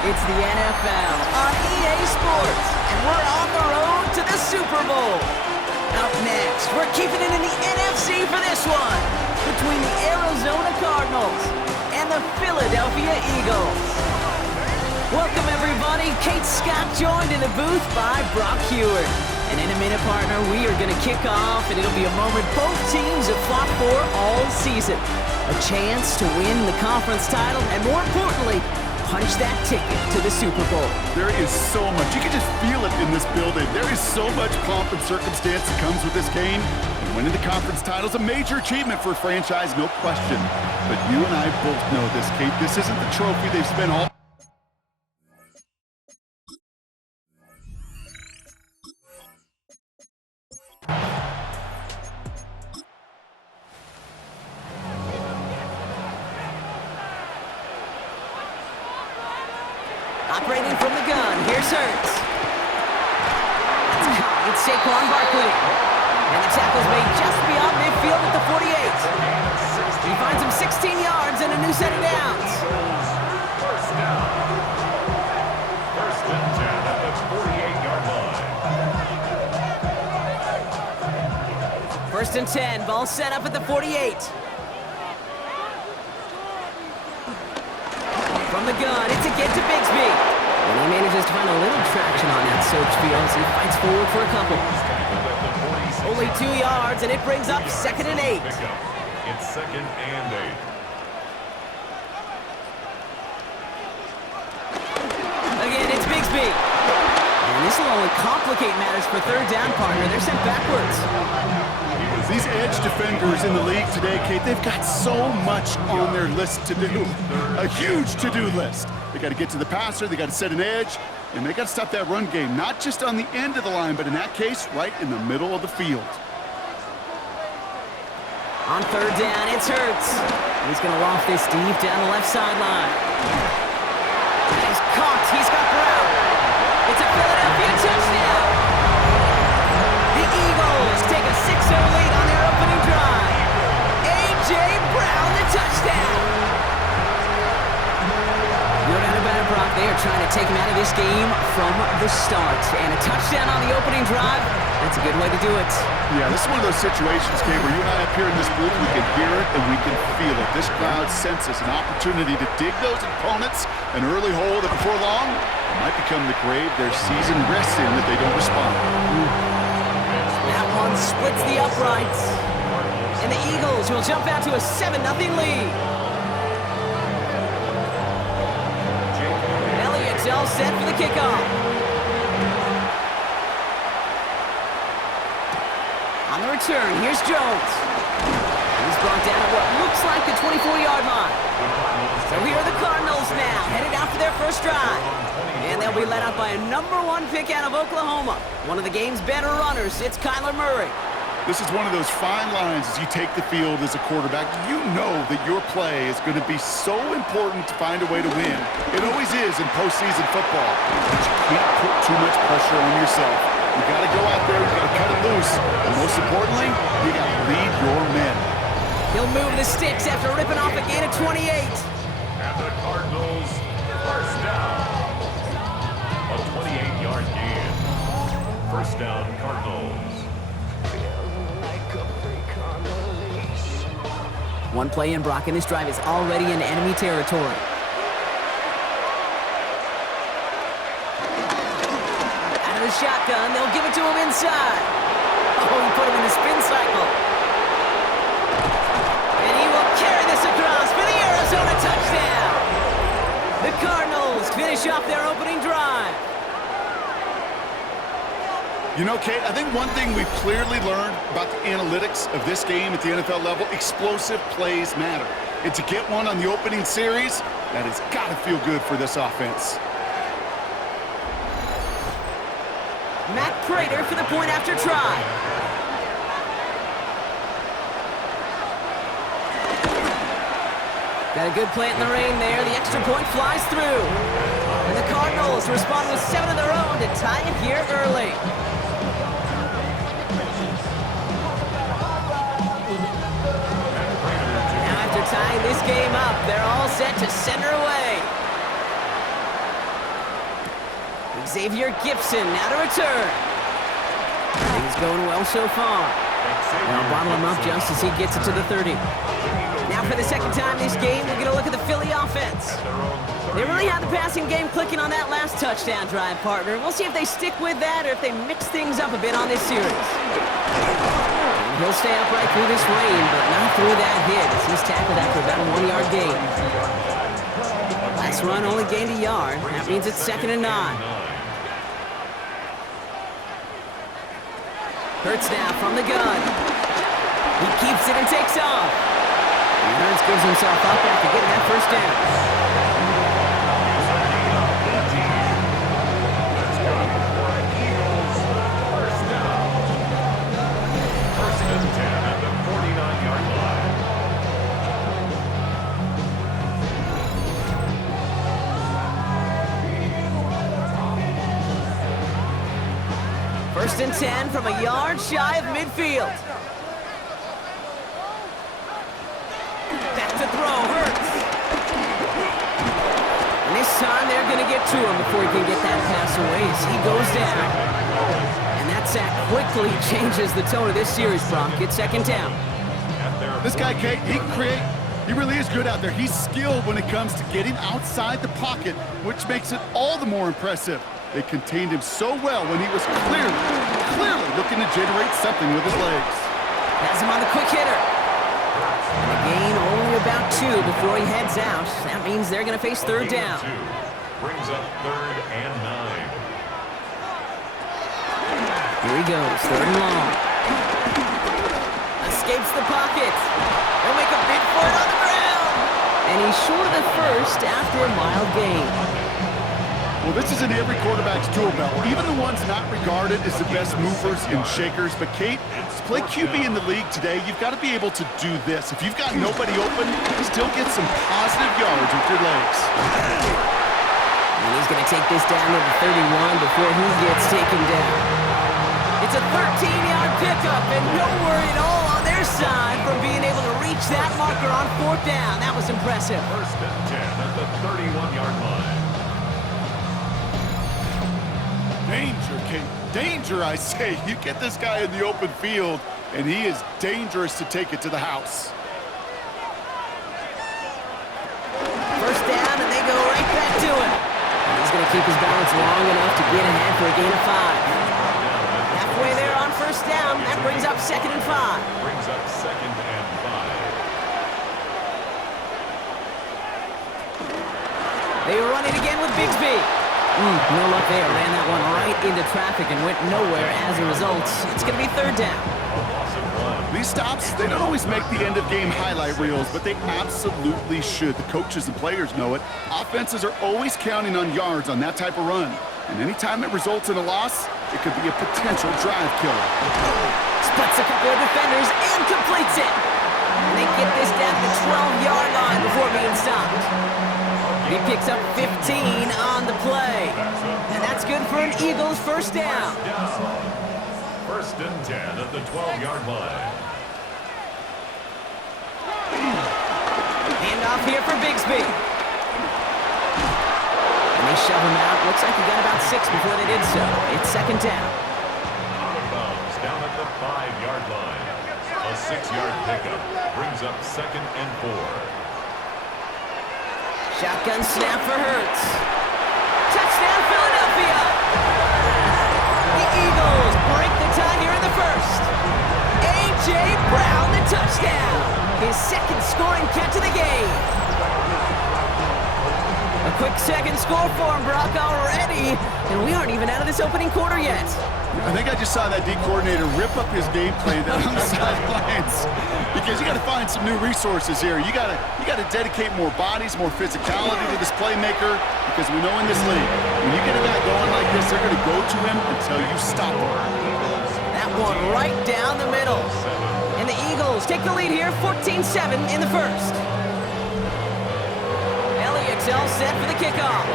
It's the NFL on EA Sports, and we're on the road to the Super Bowl. Up next, we're keeping it in the NFC for this one, between the Arizona Cardinals and the Philadelphia Eagles. Welcome, everybody. Kate Scott joined in the booth by Brock Hewitt. And in a minute, partner, we are going to kick off, and it'll be a moment both teams have fought for all season. A chance to win the conference title, and more importantly, punch that ticket to the Super Bowl. There is so much. You can just feel it in this building. There is so much pomp and circumstance that comes with this game. And winning the conference title is a major achievement for a franchise, no question. But you and I both know this, Kate. This isn't the trophy they've spent all... Operating from the gun, here's Hurts. It's Saquon Barkley. And the tackle's made just beyond midfield at the 48. He finds him 16 yards and a new set of downs. First down. First and 10 at the 48-yard line. First and 10, ball set up at the 48. From the gun, it's again to Bigsby. And he manages to find a little traction on that search field as he fights forward for a couple. Only 2 yards, and it brings up second and 8. It's second and 8. Again, it's Bigsby. And this will only complicate matters for third down, partner. They're sent backwards. These edge defenders in the league today, Kate, they've got so much on their list to do. A huge to-do list. They got to get to the passer, they got to set an edge, and they got to stop that run game, not just on the end of the line, but in that case, right in the middle of the field. On third down, it's Hurts. He's going to loft this deep down the left sideline. He's caught. He's got Brown. It's a Philadelphia touchdown. The Eagles take a 6-0 lead on their opening drive. A.J. Brown, the touchdown. No doubt about it, Brock. They are trying to take him out of this game from the start. And a touchdown on the opening drive, that's a good way to do it. Yeah, this is one of those situations, Kate, where you and I up here in this booth, we can hear it and we can feel it. This crowd senses an opportunity to dig those opponents an early hole that before long might become the grave their season rests in if they don't respond. That one splits the uprights. And the Eagles will jump out to a 7-0 lead. Elliott's all set for the kickoff. On the return, here's Jones. He's brought down at what looks like the 24-yard line. So here are the Cardinals now, headed out for their first drive. And they'll be led out by a #1 pick out of Oklahoma. One of the game's better runners, it's Kyler Murray. This is one of those fine lines as you take the field as a quarterback. You know that your play is going to be so important to find a way to win. It always is in postseason football. But you can't put too much pressure on yourself. You got to go out there, you got to cut it loose. And most importantly, you got to lead your men. He'll move the sticks after ripping off a gain of 28. And the Cardinals, first down. A 28-yard gain. First down, Cardinals. One play in, Brock, and this drive is already in enemy territory. Out of the shotgun, they'll give it to him inside. Oh, he put him in the spin cycle. And he will carry this across for the Arizona touchdown. The Cardinals finish off their opening drive. You know, Kate, I think one thing we've clearly learned about the analytics of this game at the NFL level, explosive plays matter. And to get one on the opening series, that has got to feel good for this offense. Matt Prater for the point after try. Got a good plant in the rain there. The extra point flies through. And the Cardinals respond with 7 of their own to tie it here early. Now after tying this game up, they're all set to send her away. Xavier Gibson now to return. Things going well so far. They'll bottle him up just as he gets it to the 30. Now for the second time this game, we're going to look at the Philly offense. They really had the passing game clicking on that last touchdown drive, partner. We'll see if they stick with that or if they mix things up a bit on this series. And he'll stay upright through this rain, but not through that hit as he's tackled after about a 1-yard gain. Last run only gained a yard. That means it's 2nd and 9. Hurts now from the gun. He keeps it and takes off. And Hurts gives himself up after getting that first down. First and 10 from a yard shy of midfield. Back to throw, Hurts. And this time they're going to get to him before he can get that pass away as he goes down. And that sack quickly changes the tone of this series, Brock. It's 2nd down. This guy, Kate, he can create. He really is good out there. He's skilled when it comes to getting outside the pocket, which makes it all the more impressive. They contained him so well when he was clearly looking to generate something with his legs. Has him on the quick hitter. And a gain only about 2 before he heads out. That means they're going to face 3rd down. Brings up 3rd and 9. Here he goes, 3rd and long. Escapes the pocket. He'll make a big for it on the ground. And he's short of the first after a mild gain. Well, this is in every quarterback's tool belt, even the ones not regarded as the best movers and shakers. But, Kate, to play QB in the league today, you've got to be able to do this. If you've got nobody open, still get some positive yards with your legs. And he's going to take this down to the 31 before he gets taken down. It's a 13-yard pickup, and no worry at all on their side from being able to reach that marker on 4th down. That was impressive. First and 10 at the 31-yard line. Danger, Kate. Danger, I say. You get this guy in the open field, and he is dangerous to take it to the house. First down, and they go right back to him. And he's going to keep his balance long enough to get ahead for a gain of 5. Halfway there on first down, that brings up 2nd and 5. Brings up 2nd and 5. They run it again with Bigsby. No luck there. Ran that one right into traffic and went nowhere as a result. It's going to be 3rd down. These stops, they don't always make the end-of-game highlight reels, but they absolutely should. The coaches and players know it. Offenses are always counting on yards on that type of run. And anytime it results in a loss, it could be a potential drive killer. Splits a couple of defenders and completes it. And they get this down to the 12-yard line before being stopped. He picks up 15 on the play. And that's good for an Eagles first down. First and 10 at the 12-yard line. Hand off here for Bigsby. And they shove him out. Looks like he got about 6 before they did so. It's 2nd down. Out of bounds, down at the 5-yard line. A 6-yard pickup brings up 2nd and 4. Shotgun snap for Hurts. Touchdown, Philadelphia! The Eagles break the tie here in the first. A.J. Brown, the touchdown. His 2nd scoring catch of the game. A quick 2nd score for him, Brock, already. And we aren't even out of this opening quarter yet. I think I just saw that D coordinator rip up his game plan down on the sidelines because you got to find some new resources here. You got to dedicate more bodies, more physicality to this playmaker because we know in this league, when you get a guy going like this, they're going to go to him until you stop him. That one right down the middle. And the Eagles take the lead here, 14-7 in the first. Elliott's all set for the kickoff.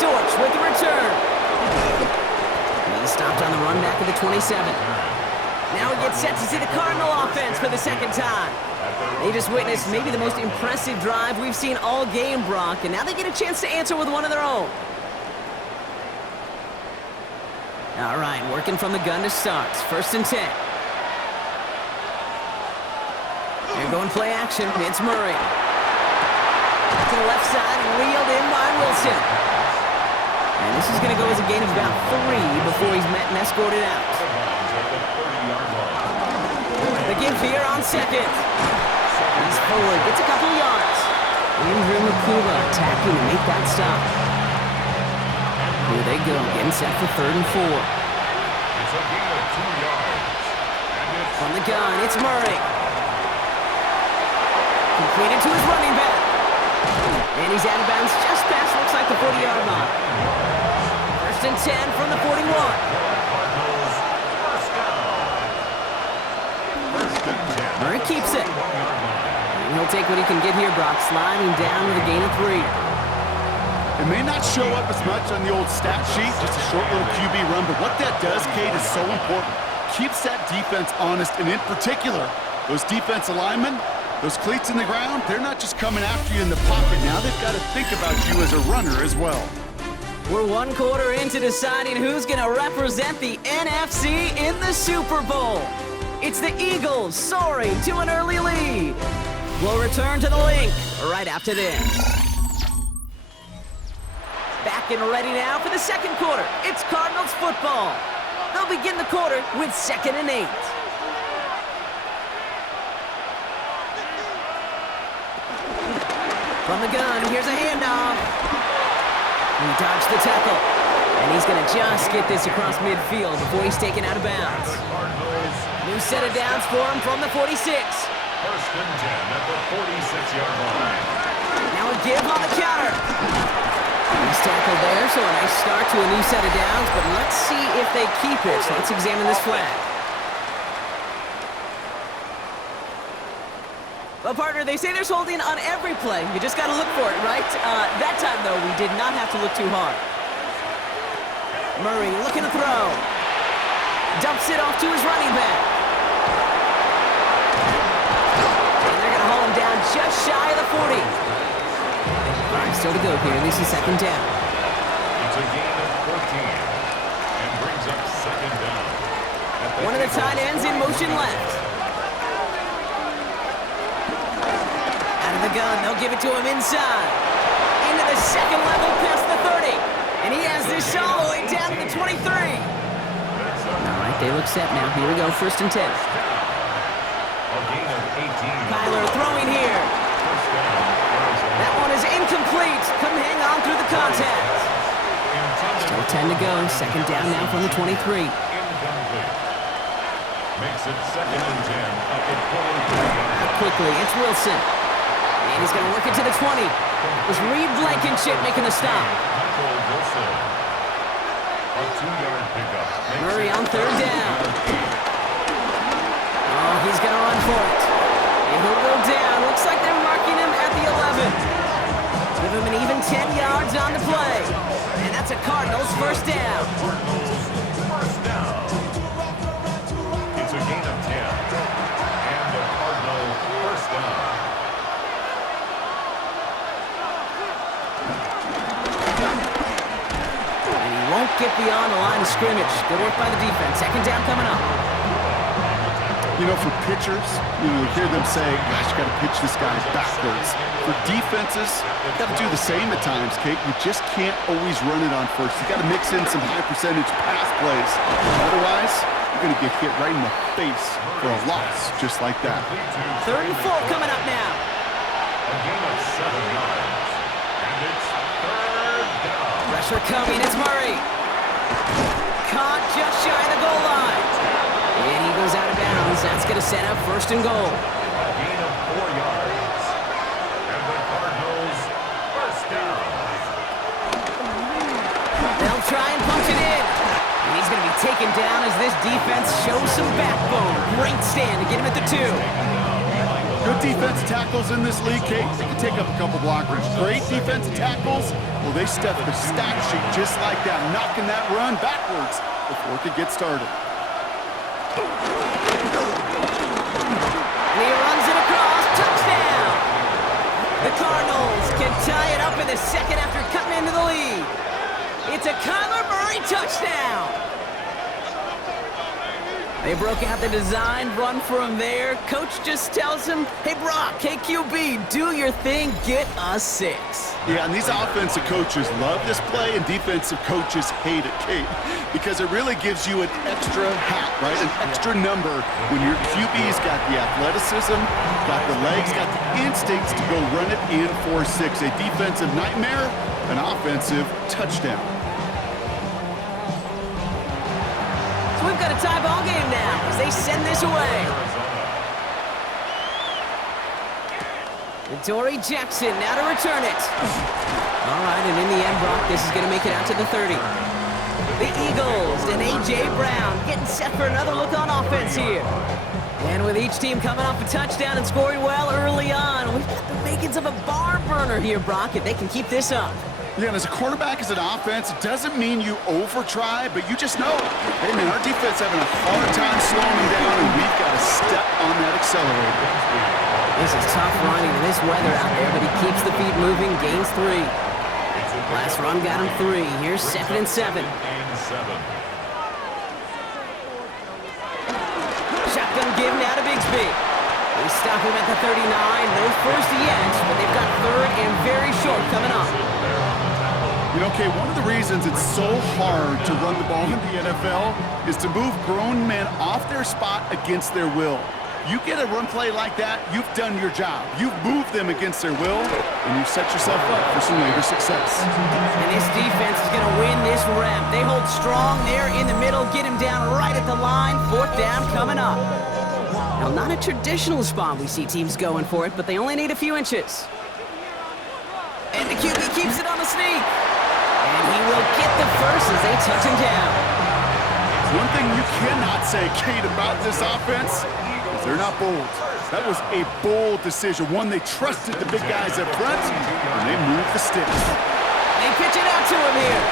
Dortch with the return. He's stopped on the run back of the 27. Now he gets set to see the Cardinal offense for the 2nd time. At They just witnessed maybe the most impressive drive we've seen all game, Brock, and now they get a chance to answer with one of their own. All right, working from the gun to start. 1st and 10. They're going play action. It's Murray. To the left side, reeled in by Wilson. And this is going to go as a gain of about 3 before he's met and escorted out. The give here on 2nd. He's forward, gets a couple of yards. Andrew Makuba attacking to make that stop. Here they go, getting set for 3rd and 4. It's a gain of 2 yards. From the gun, it's Murray. Completed to his running back. And he's out of bounds just past, looks like the 40-yard line. 1st and 10 from the 41. Murray keeps it. And he'll take what he can get here, Brock, sliding down with a gain of 3. It may not show up as much on the old stat sheet, just a short little QB run, but what that does, Kate, is so important. Keeps that defense honest, and in particular, those defensive linemen, those cleats in the ground, they're not just coming after you in the pocket. Now they've got to think about you as a runner as well. We're 1 quarter into deciding who's going to represent the NFC in the Super Bowl. It's the Eagles soaring to an early lead. We'll return to the link right after this. Back and ready now for the 2nd quarter. It's Cardinals football. They'll begin the quarter with 2nd and 8. From the gun, here's a handoff. He dodged the tackle. And he's going to just get this across midfield before he's taken out of bounds. New set of downs for him from the 46. 1st and 10 at the 46-yard line. Now a give on the counter. He's tackled there, so a nice start to a new set of downs, but let's see if they keep it. So let's examine this flag. Well, partner, they say there's holding on every play. You just got to look for it, right? That time, though, we did not have to look too hard. Murray looking to throw. Dumps it off to his running back. And they're going to haul him down just shy of the 40. 5 still to go here. This is 2nd down. It's a gain of 14 and brings up 2nd down. One of the tight ends in motion left. Out of the gun, they'll give it to him inside. Into the 2nd level past the 30. And he has this all the way down to the 23. All right, they look set now. Here we go, 1st and 10. A gain of 18. Kyler throwing here. That one is incomplete. Couldn't hang on through the contact. Still 10 to go. 2nd down now from the 23. Incomplete. Makes it 2nd and 10 at the 43. Quickly, it's Wilson. And he's going to work it to the 20. It was Reed Blankenship making the stop. Wilson. A 2-yard pickup. Murray on 3rd down. Oh, he's going to run for it. And he'll go down. Looks like they're marking him at the 11. Give him an even 10 yards on the play. And that's a Cardinals 1st down. Cardinals 1st down. It's a gain of 10. And a Cardinal 1st down. Won't get beyond the line of scrimmage. Good work by the defense. 2nd down coming up. You know, for pitchers, you hear them say, gosh, you got to pitch this guy backwards. For defenses, you got to do the same at times, Kate. You just can't always run it on first. You got to mix in some high percentage pass plays. Otherwise, you're going to get hit right in the face for a loss, just like that. 3rd and 4 coming up now. A gain of 7 yards. And it's 3rd down. Pressure coming. It's Murray. Caught just shy of the goal line. And he goes out of bounds. That's going to set up 1st and goal. A gain of 4 yards. And the Cardinals 1st down. They'll try and punch it in. And he's going to be taken down as this defense shows some backbone. Great stand to get him at the 2. Good defensive tackles in this league, Kate. They can take up a couple blockers. Great defensive tackles. Well, they step the stat sheet just like that, knocking that run backwards before it could get started. And he runs it across. It's a Kyler Murray touchdown. They broke out the design run for him there. Coach just tells him, hey, Brock, hey, QB, do your thing, get a 6. Yeah, and these offensive coaches love this play, and defensive coaches hate it, Kate, because it really gives you an extra hat, right, an extra number when your QB's got the athleticism, got the legs, got the instincts to go run it in for 6. A defensive nightmare, an offensive touchdown. So we've got a tie ball game now as they send this away. Dory Jackson now to return it. All right, and in the end, Brock, this is going to make it out to the 30. The Eagles and A.J. Brown getting set for another look on offense here. And with each team coming off a touchdown and scoring well early on, we've got the makings of a barn burner here, Brock, if they can keep this up. Yeah, and as a quarterback, as an offense, it doesn't mean you over-try, but you just know, hey, man, our defense having a hard time slowing them down, and we've got to step on that accelerator. This is tough running in this weather out there, but he keeps the feet moving, gains 3. Last run got him 3. Here's 2nd and 7. Shotgun give now to Bigsby. They stop him at the 39. No first yet, but they've got 3rd and very short coming up. You know, Kay, one of the reasons it's so hard to run the ball in the NFL is to move grown men off their spot against their will. You get a run play like that, you've done your job. You've moved them against their will, and you've set yourself up for some later success. And this defense is going to win this rep. They hold strong there in the middle, get him down right at the line. 4th down coming up. Now, not a traditional spot we see teams going for it, but they only need a few inches. And the QB keeps it on the sneak. And he will get the first as they touch him down. One thing you cannot say, Kate, about this offense is they're not bold. That was a bold decision. One, they trusted the big guys up front, and they moved the sticks. They pitch it out to him here.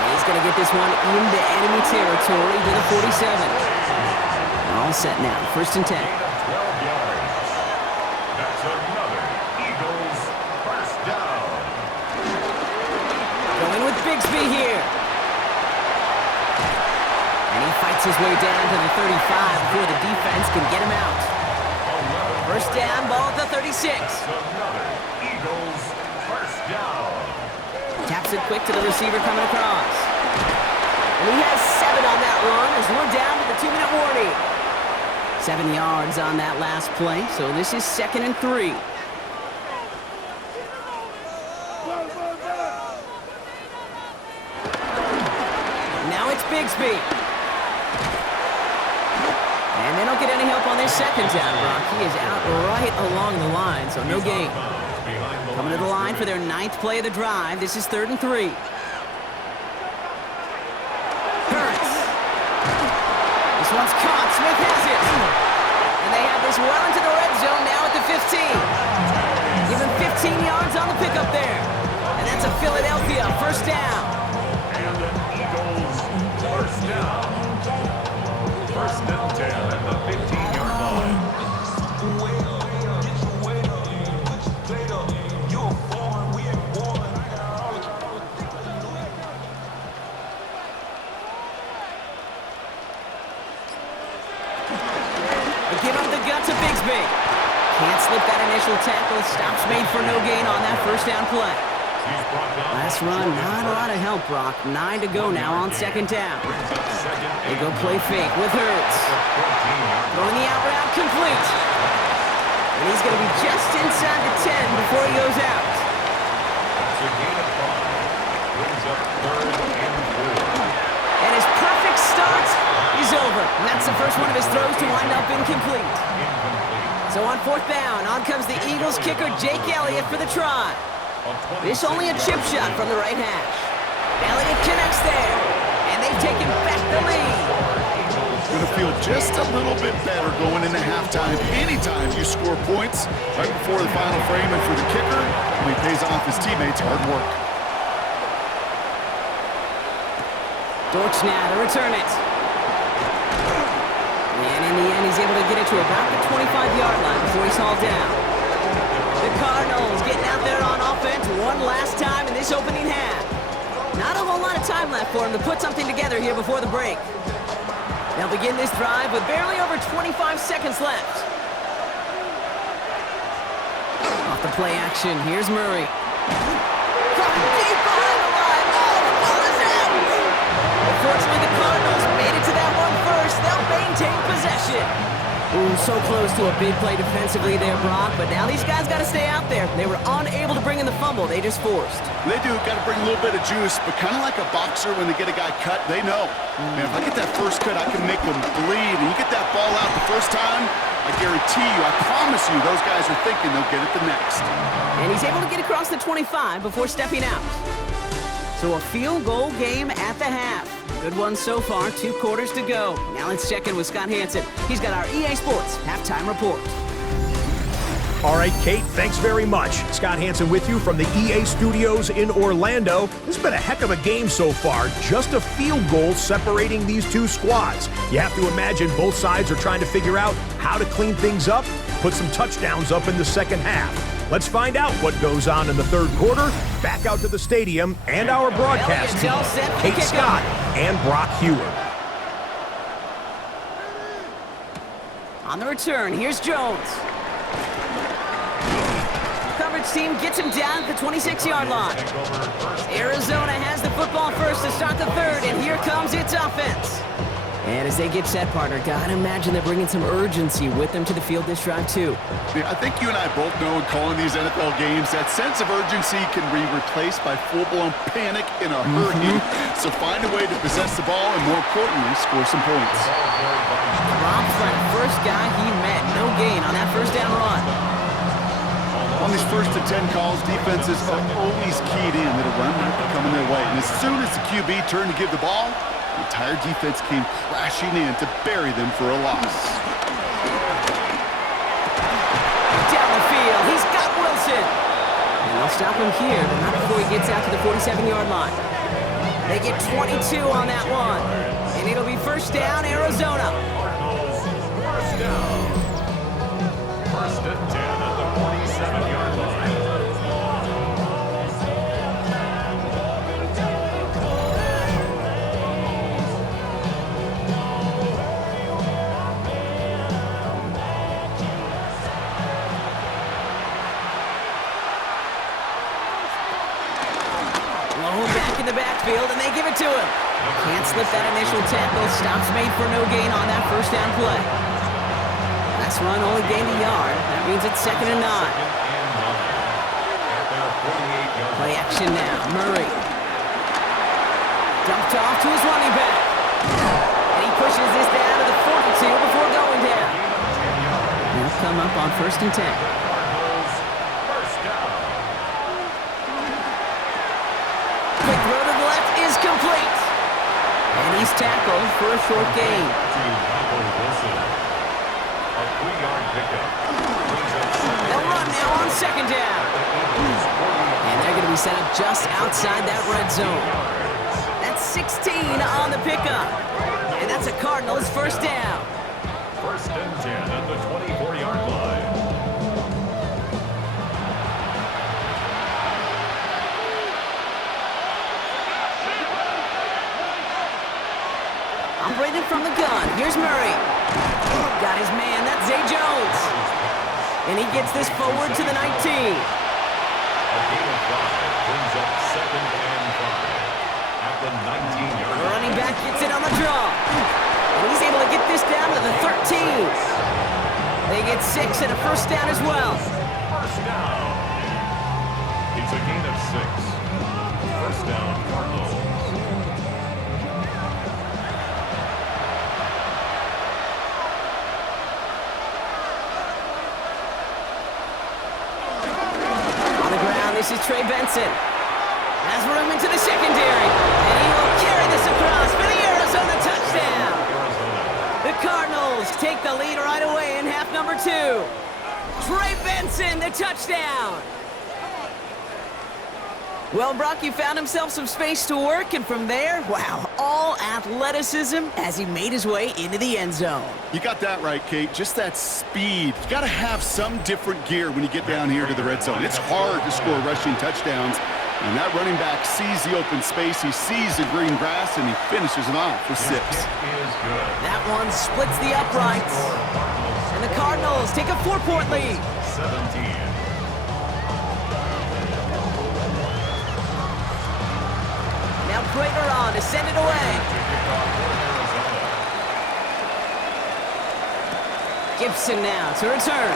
And he's going to get this one into enemy territory to the 47. All set now, 1st and 10. 12 yards. That's another Eagles first down. Going with Bigsby here. And he fights his way down to the 35 before the defense can get him out. 1st down, ball at the 36. Another Eagles first down. Taps it quick to the receiver coming across. And he has 7 on that run as we're down to the 2-minute warning. 7 yards on that last play, so this is 2nd and 3. Now it's Bigsby. And they don't get any help on this 2nd down, Brock. He is out right along the line, so no gain. Coming to the line for their 9th play of the drive. This is 3rd and 3. Hurts. This one's caught. Smith has it. And they have this well into the red zone now at the 15. Give him 15 yards on the pickup there. And that's a Philadelphia 1st down. And the Eagles first down. 1st and 10 at the 15-yard line. Give up the gut to Bigsby. Can't slip that initial tackle. Stops made for no gain on that 1st down play. Last run, not a lot of help, Brock. 9 to go now on 2nd down. They go play fake with Hurts. Throwing the out route complete. And he's going to be just inside the 10 before he goes out. It's a gain of 5. Brings up 3rd and 4. And his perfect start is over. And that's the first one of his throws to wind up incomplete. So on 4th down, on comes the Eagles kicker Jake Elliott for the try. This only a chip shot from the right hash. Elliott connects there, and they've taken back the lead. Going to feel just a little bit better going into halftime. Anytime you score points right before the final frame, and for the kicker, he pays off his teammates' hard work. Dortch now to return it. And in the end, he's able to get it to about the 25-yard line before he's hauled down. The Cardinals getting out there on offense one last time in this opening half. Not a whole lot of time left for him to put something together here before the break. They'll begin this drive with barely over 25 seconds left. Off the play action, here's Murray. Coming deep behind the line. Oh, the ball is out! Unfortunately, the Cardinals made it to that one first. They'll maintain possession. Ooh, so close to a big play defensively there, Brock, but now these guys got to stay out there. They were unable to bring in the fumble they just forced. They do, got to bring a little bit of juice, but kind of like a boxer when they get a guy cut, they know. Man, if I get that first cut, I can make them bleed, and you get that ball out the first time, I guarantee you, I promise you, those guys are thinking they'll get it the next. And he's able to get across the 25 before stepping out. So a field goal game at the half. Good one so far, 2 quarters to go. Now let's check in with Scott Hansen. He's got our EA Sports halftime report. All right, Kate, thanks very much. Scott Hansen with you from the EA Studios in Orlando. This has been a heck of a game so far. Just a field goal separating these two squads. You have to imagine both sides are trying to figure out how to clean things up, put some touchdowns up in the second half. Let's find out what goes on in the third quarter. Back out to the stadium and our broadcast team, Kate Scott and Brock Hewer. On the return, here's Jones. Coverage team gets him down at the 26-yard line. Arizona has the football first to start the third, and here comes its offense. And as they get set, partner, gotta imagine they're bringing some urgency with them to the field this drive, too. Yeah, I think you and I both know in calling these NFL games, that sense of urgency can be replaced by full-blown panic in a hurry. So find a way to possess the ball and, more importantly, score some points. Rob's like first guy he met. No gain on that first down run. On these first and 10 calls, defenses are always keyed in that a run might be coming their way. And as soon as the QB turned to give the ball, the entire defense came crashing in to bury them for a loss. Down the field, he's got Wilson. And they'll stop him here, but not before he gets out to the 47-yard line. They get 22 on that one. And it'll be first down, Arizona. First down. First and 10 at the 47-yard line. Back in the backfield, and they give it to him. Can't slip that initial tackle. Stops made for no gain on that first down play. Last run only gained a yard. That means it's 2nd and 9. Play action now. Murray. Dumped off to his running back. And he pushes this down to the 42 before going down. He'll come up on 1st and 10. Throw to the left is complete. And he's tackled for a short gain. They'll run now on 2nd down. And they're going to be set up just outside that red zone. That's 16 on the pickup. And that's a Cardinals first down. First and 10 at the 24-yard line. Operated from the gun. Here's Murray. Got his man. That's Zay Jones. And he gets this forward to the 19. A gain of 5 brings up 2nd and 5 at the 19-yard line. The running back gets it on the draw. And he's able to get this down to the 13. They get 6 and a first down as well. First down. It's a gain of 6. First down, Cardinals. This is Trey Benson. Has room into the secondary. And he will carry this across for the Arizona touchdown. The Cardinals take the lead right away in half number 2. Trey Benson, the touchdown. Well, Brock, he found himself some space to work, and from there, wow, all athleticism as he made his way into the end zone. You got that right, Kate. Just that speed. You got to have some different gear when you get down here to the red zone. It's hard to score rushing touchdowns. And that running back sees the open space, he sees the green grass, and he finishes it off for 6. That one splits the uprights. And the Cardinals take a 4-point lead. 17. Now Prater on to send it away. Gibson now to return.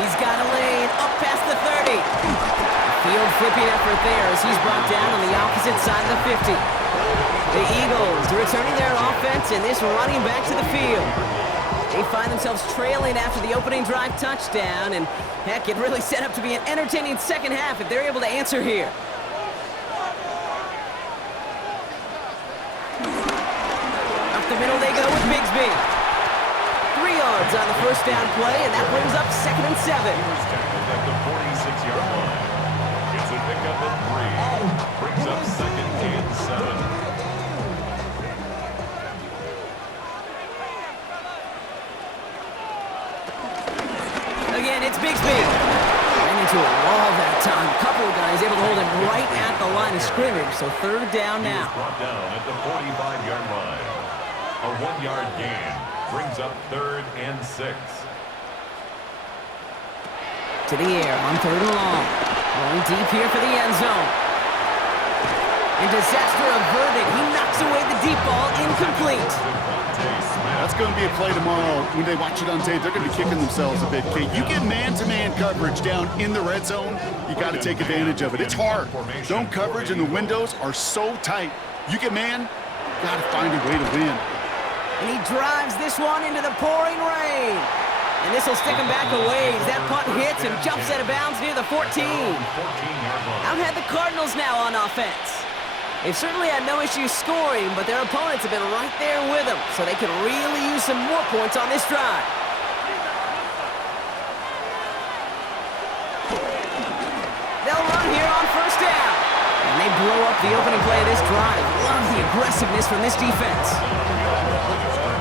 He's got a lane up past the 30. Field flipping effort there as he's brought down on the opposite side of the 50. The Eagles returning their offense and this running back to the field. They find themselves trailing after the opening drive touchdown, and heck, it really set up to be an entertaining second half if they're able to answer here. Up the middle they go with Bigsby. 3 yards on the first down play, and that brings up 2nd and 7. Tackled at the 46-yard line. Gets a pickup at 3. Brings up 2nd and 7. Again, it's Bigsby. Ran into a wall that time. A couple of guys able to hold him right at the line of scrimmage, so 3rd down He now. was brought down at the 45-yard line. A 1-yard gain brings up 3rd and 6. To the air on 3rd and long. Going deep here for the end zone. And disaster averted. He knocks away the deep ball, incomplete. That's going to be a play tomorrow. When they watch it on tape, they're going to be kicking themselves a bit, Kate. You get man-to-man coverage down in the red zone, you got to take advantage of it. It's hard. Zone coverage and the windows are so tight. You get man, you got to find a way to win. And he drives this one into the pouring rain. And this will stick him back a ways. That punt hits and jumps out of bounds near the 14. Out had the Cardinals now on offense. They've certainly had no issue scoring, but their opponents have been right there with them, so they could really use some more points on this drive. They'll run here on 1st down. And they blow up the opening play of this drive. Love the aggressiveness from this defense.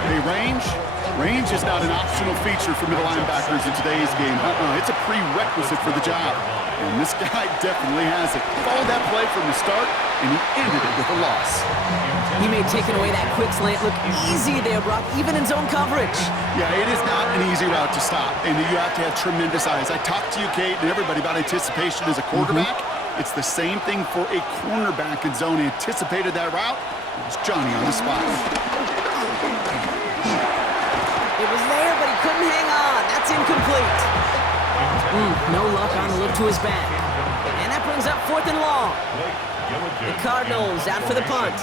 Hey, range is not an optional feature for middle linebackers in today's game. It's a prerequisite for the job. And this guy definitely has it. Followed that play from the start, and he ended it with a loss. He made taking away that quick slant look easy there, Brock, even in zone coverage. Yeah, it is not an easy route to stop, and you have to have tremendous eyes. I talked to you, Kate, and everybody about anticipation as a quarterback. It's the same thing for a cornerback in zone. He anticipated that route. It was Johnny on the spot. It was there, but he couldn't hang on. That's incomplete. No luck on the look to his back. And that brings up 4th and long. The Cardinals out for the punt.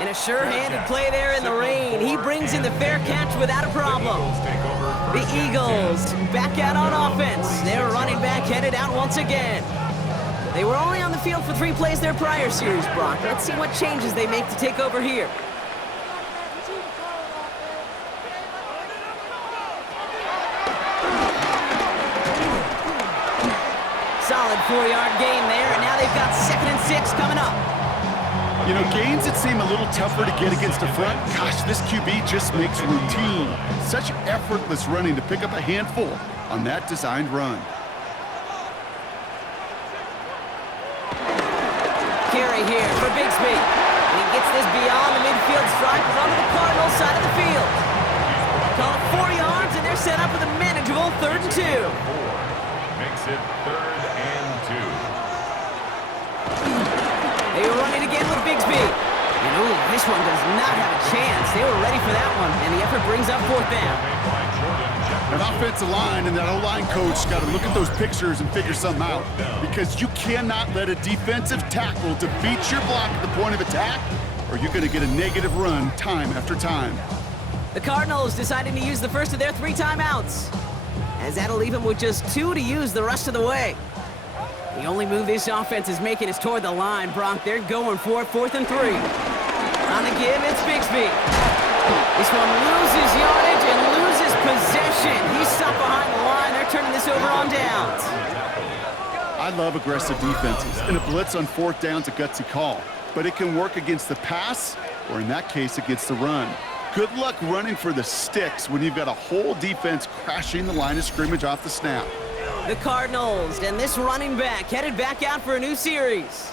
And a sure-handed play there in the rain. He brings in the fair catch without a problem. The Eagles back out on offense. Their running back headed out once again. They were only on the field for 3 plays their prior series, Brock. Let's see what changes they make to take over here. Solid 4-yard gain there, and now they've got 2nd and 6 coming up. You know, gains that seem a little tougher to get against the front, gosh, this QB just makes routine. Such effortless running to pick up a handful on that designed run. Carry here for Bigsby. And he gets this beyond the midfield stripe and onto the Cardinals side of the field. Call it 4 yards, and they're set up with a manageable 3rd and 2. Makes it 3rd and 2. They run it again with Bigsby. And ooh, this one does not have a chance. They were ready for that one, and the effort brings up 4th down. An offensive line and that O-line coach got to look at those pictures and figure something out, because you cannot let a defensive tackle defeat your block at the point of attack, or you're going to get a negative run time after time. The Cardinals deciding to use the first of their 3 timeouts, as that'll leave them with just 2 to use the rest of the way. The only move this offense is making is toward the line, Brock. They're going for it, 4th and 3. On the give, it's Bigsby. This one loses yardage and loses possession. He's stopped behind the line. They're turning this over on downs. I love aggressive defenses, and a blitz on 4th down's a gutsy call, but it can work against the pass, or in that case, against the run. Good luck running for the sticks when you've got a whole defense crashing the line of scrimmage off the snap. The Cardinals and this running back headed back out for a new series.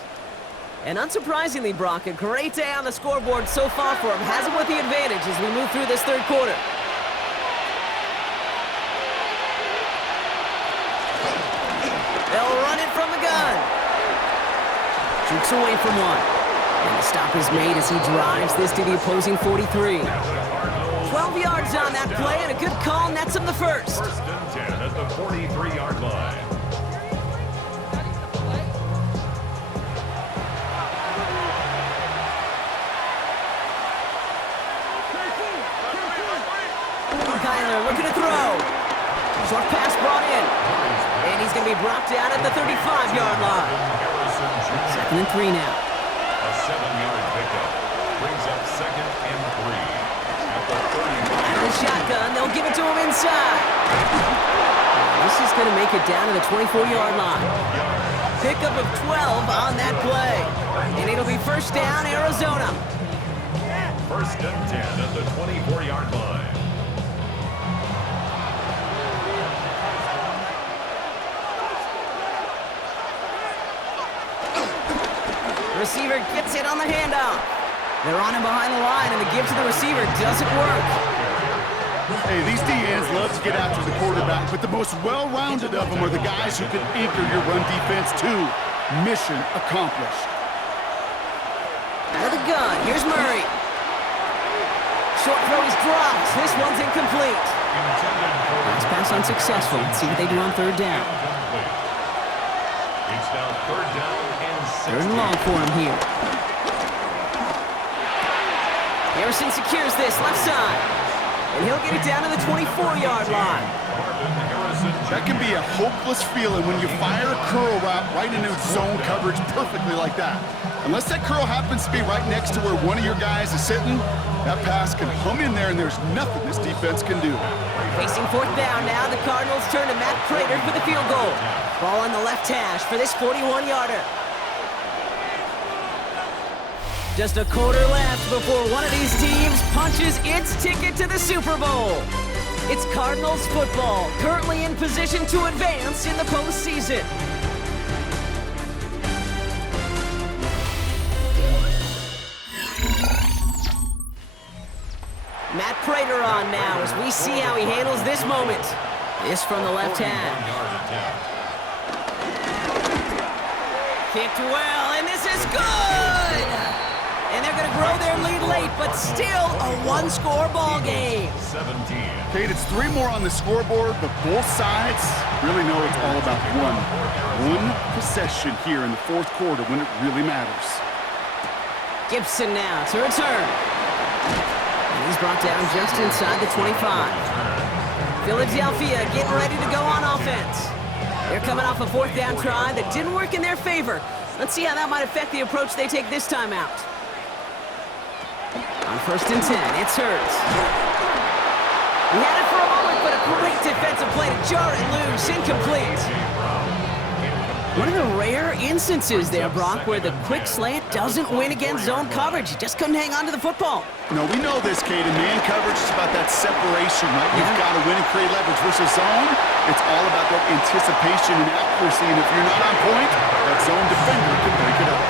And unsurprisingly, Brock, a great day on the scoreboard so far for him. Has him with the advantage as we move through this third quarter. They'll run it from the gun. Jukes away from one. And the stop is made as he drives this to the opposing 43. 12 yards on that play, and a good call nets him the first. First and 10 at the 43-yard line. Kyler looking to throw. Short pass brought in. And he's going to be brought down at the 35-yard line. 2nd and 3 now. A 7-yard pickup brings up 2nd and 3 at the 35. Out of the shotgun, they'll give it to him inside. This is going to make it down to the 24-yard line. Pickup of 12 on that play. And it'll be first down, Arizona. First and 10 at the 24-yard line. Receiver gets it on the handoff. They're on him behind the line, and the give to the receiver doesn't work. Hey, these DNs love to get after the quarterback, but the most well-rounded of them are the guys who can anchor your run defense too. Mission accomplished. Out of the gun, here's Murray. Short throw is dropped. This one's incomplete. Last pass unsuccessful. Let's see what they do on third down. It's now third down and 16. Third and long for him here. Harrison secures this left side. And he'll get it down to the 24-yard line. That can be a hopeless feeling when you fire a curl route right into zone coverage perfectly like that. Unless that curl happens to be right next to where one of your guys is sitting, that pass can hum in there and there's nothing this defense can do. Facing fourth down now, the Cardinals turn to Matt Prater for the field goal. Ball on the left hash for this 41-yarder. Just a quarter left before one of these teams punches its ticket to the Super Bowl. It's Cardinals football, currently in position to advance in the postseason. Matt Prater on now as we see how he handles this moment. This from the left hand. Kicked well, and this is good! And they're going to grow their lead late, but still a one-score ball game. 17. Kate, it's 3 more on the scoreboard, but both sides really know it's all about one possession here in the fourth quarter when it really matters. Gibson now to return. And he's brought down just inside the 25. Philadelphia getting ready to go on offense. They're coming off a fourth down try that didn't work in their favor. Let's see how that might affect the approach they take this time out. On first and 10, it's Hurts. He had it for a moment, but a great defensive play to jar it loose, incomplete. One of the rare instances there, Brock, where the quick slant doesn't win against zone coverage. He just couldn't hang on to the football. No, we know this, Kate. In man coverage, it's about that separation, right? You've got to win and create leverage versus zone. It's all about that anticipation and accuracy, and if you're not on point, that zone defender can break it up.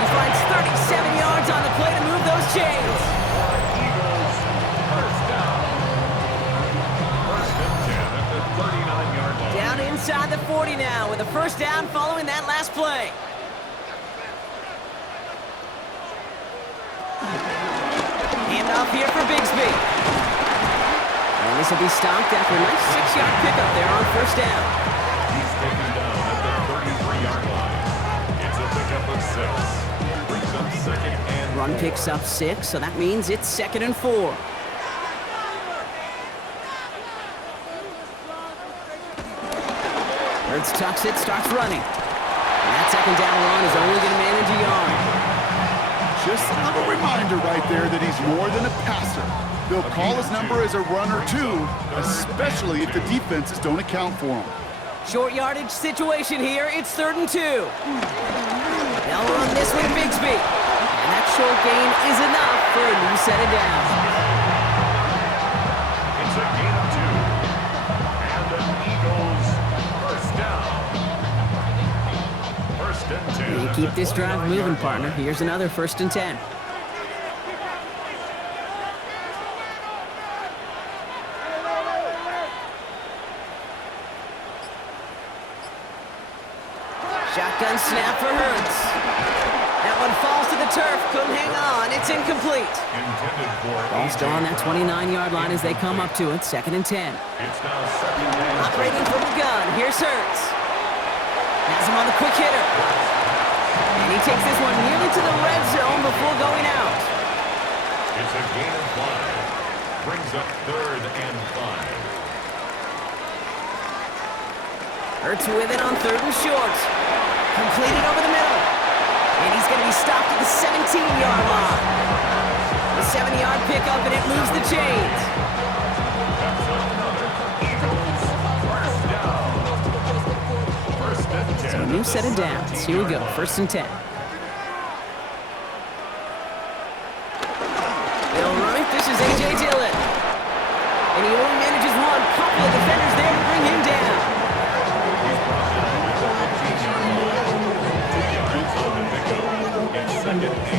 He finds 37 yards on the play to move those chains. Eagles, first down. First and 10 at the 39-yard line. Down inside the 40 now with a first down following that last play. Handoff here for Bigsby. And this will be stopped after a nice 6-yard pickup there on first down. He's taken down at the 33-yard line. It's a pickup of 6. Brings up second and Run 4. picks up 6, so that means it's 2nd and 4. Hurts tucks it, starts running. And that second down run is only going to manage a yard. Just a little reminder right there that he's more than a passer. They'll call his number as a runner too, especially if the defenses don't account for him. Short yardage situation here. It's 3rd and 2. They'll run this with Bigsby. And that short gain is enough for a new set of downs. Keep this drive moving, partner. Here's another 1st and 10. Shotgun snap for Hurts. That one falls to the turf. Couldn't hang on. It's incomplete. Ball still on that 29-yard line as they come up to it. 2nd and 10. It's now 2nd and 10. Operating from the gun. Here's Hurts. Has him on the quick hitter. And he takes this one nearly to the red zone before going out. It's a gain of 5. Brings up 3rd and 5. Hurts with it on 3rd and short. Completed over the middle. And he's going to be stopped at the 17-yard line. A 7-yard pickup, and it moves the chains. That's another Eagles first down. 1st and 10. So a new set of downs. Here we go, 1st and 10. All right, this is A.J. Dillon. And he only manages one. Couple of defenders there to bring him down.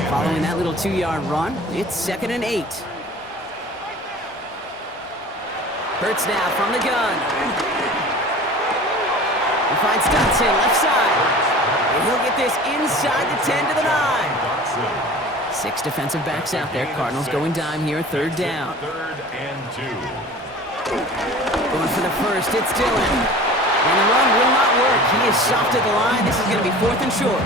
Following that little 2-yard run, it's 2nd and 8. Hurts now from the gun. He finds Dotson left side. And he'll get this inside the 10 to the 9. 6 defensive backs out there. Cardinals going dime here, 3rd down. 3rd and 2. Going for the first, it's Dillon. And the run will not work. He is soft at the line. This is going to be 4th and short.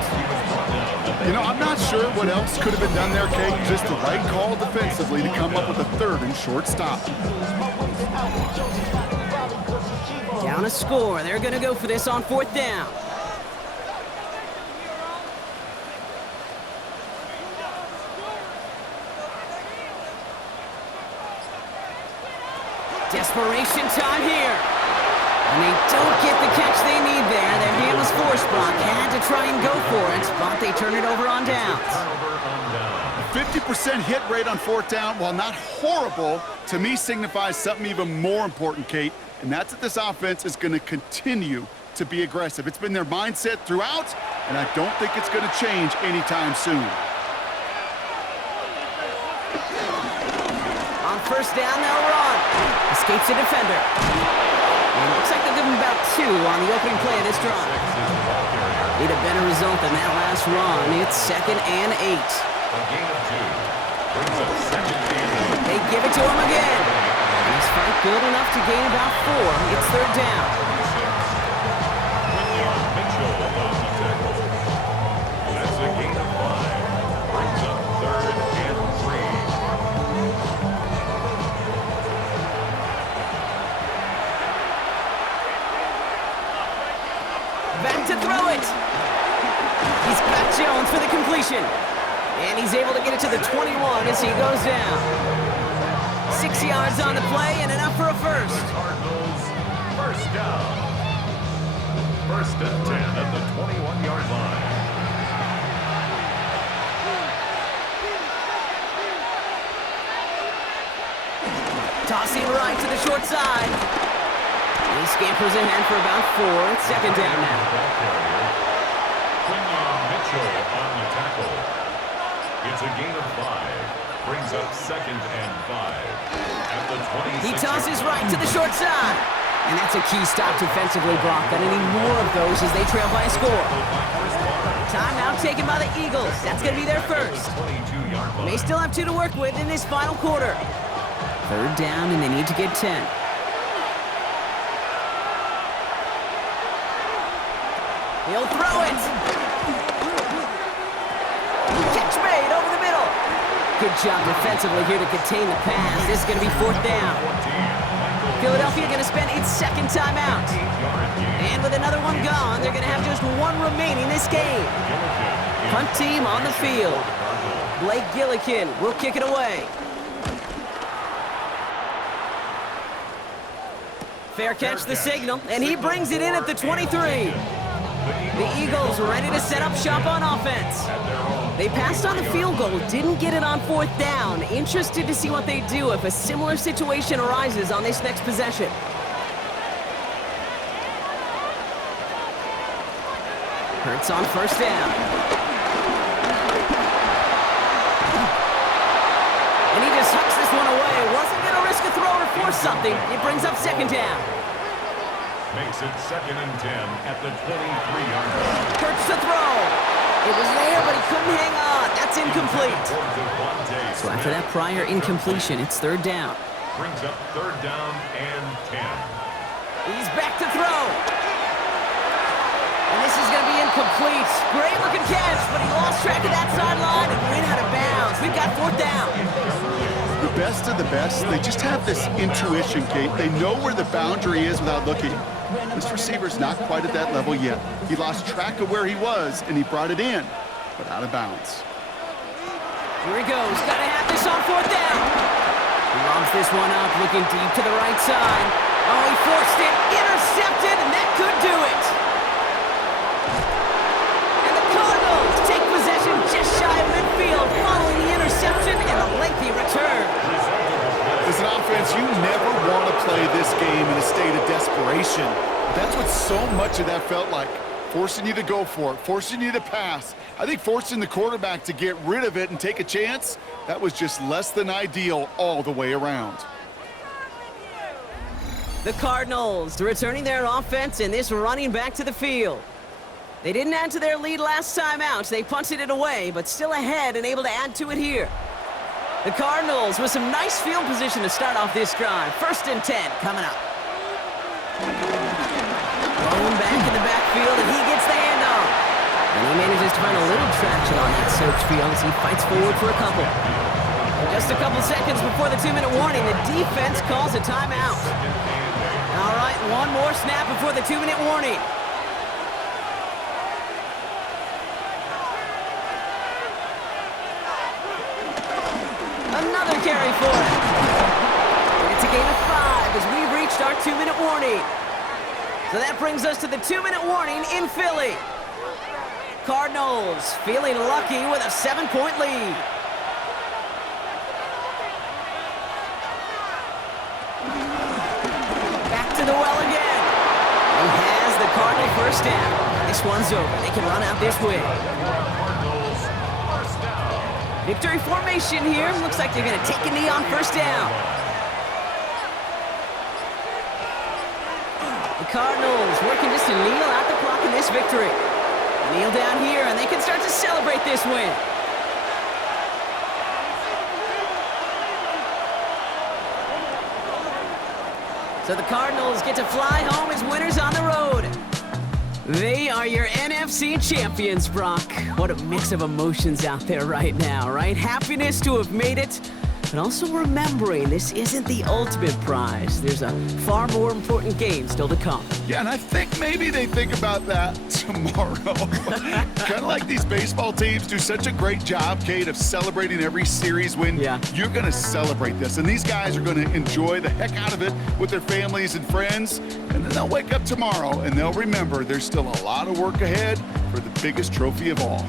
You know, I'm not sure what else could have been done there, Kate. Just the right call defensively to come up with a 3rd and short stop. Down a score. They're going to go for this on 4th down. Desperation time here. And they don't get the catch they need there. Their hand was forced. Brock had to try and go for it, but they turn it over on downs. 50% hit rate on 4th down, while not horrible, to me signifies something even more important, Kate, and that's that this offense is going to continue to be aggressive. It's been their mindset throughout, and I don't think it's going to change anytime soon. On 1st down, they'll run. Escapes a defender. And it looks like they'll give him about 2 on the opening play of this drive. Need a better result than that last run. It's 2nd and 8. A gain of 2. Brings up 2nd and 8. They give it to him again. He's fight good enough to gain about 4. It's 3rd down. Mitchell on the tackle. That's a gain of 5. Brings up 3rd and 3. Back to throw it. He's got Jones for the completion. And he's able to get it to the 21 as he goes down. 6 yards on the play and enough for a first. Cardinals first down. 1st and 10 at the 21-yard line. Tossing right to the short side. He scampers ahead for about 4. It's 2nd down now. Mitchell on the tackle. It's a gain of 5. Brings up 2nd and 5. At the 26. He tosses right to the short side. And that's a key stop defensively, Brock. Got any more of those as they trail by a score. Timeout taken by the Eagles. That's going to be their first. They still have 2 to work with in this final quarter. 3rd down, and they need to get 10. He'll throw it. Catch made over the middle. Good job defensively here to contain the pass. This is going to be 4th down. Philadelphia going to spend its 2nd timeout. And with another one gone, they're going to have just 1 remaining this game. Punt team on the field. Blake Gillikin will kick it away. Fair catch the signal, and he brings it in at the 23. The Eagles ready to set up shop on offense. They passed on the field goal, didn't get it on 4th down. Interested to see what they do if a similar situation arises on this next possession. Hurts on first down. And he just hucks this one away. Wasn't going to risk a throw or force something. It brings up second down. Makes it 2nd and 10 at the 23-yard line. Hurts to throw. It was there, but he couldn't hang on. That's incomplete. So after that prior incompletion, it's third down. Brings up 3rd down and 10. He's back to throw. And this is going to be incomplete. Great looking catch, but he lost track of that sideline and went out of bounds. We've got 4th down. The best of the best, they just have this intuition, Kate. They know where the boundary is without looking. This receiver's not quite at that level yet. He lost track of where he was, and he brought it in, but out of bounds. Here he goes. Got to have this on 4th down. He lobs this one up, looking deep to the right side. Oh, he forced it. Intercepted, and that could do it. And the Cardinals take possession just shy of midfield following the interception and a lengthy return. As an offense, you never want to play this game in a state of desperation. That's what so much of that felt like. Forcing you to go for it, forcing you to pass. I think forcing the quarterback to get rid of it and take a chance, that was just less than ideal all the way around. The Cardinals returning their offense and this running back to the field. They didn't add to their lead last time out. They punted it away, but still ahead and able to add to it here. The Cardinals with some nice field position to start off this drive. 1st and 10 coming up. Thrown back in the backfield, and he gets the handoff. And he manages to find a little traction on that search field as he fights forward for a couple. And just a couple seconds before the 2-minute warning, the defense calls a timeout. All right, one more snap before the 2-minute warning. Another carry for it. And it's a gain of 5 as we've reached our 2-minute warning. So that brings us to the 2-minute warning in Philly. Cardinals feeling lucky with a 7-point lead. Back to the well again. He has the Cardinal first down. This one's over. They can run out this way. Victory formation here. Looks like they're going to take a knee on first down. The Cardinals working just to kneel out the clock in this victory. Kneel down here, and they can start to celebrate this win. So the Cardinals get to fly home as winners on the road. They are your NFC champions, Brock. What a mix of emotions out there right now, right? Happiness to have made it, but also remembering this isn't the ultimate prize. There's a far more important game still to come. Yeah, and I think maybe they think about that tomorrow. Kind of like these baseball teams do such a great job, Kate, of celebrating every series win. Yeah. You're going to celebrate this, and these guys are going to enjoy the heck out of it with their families and friends, and then they'll wake up tomorrow, and they'll remember there's still a lot of work ahead for the biggest trophy of all.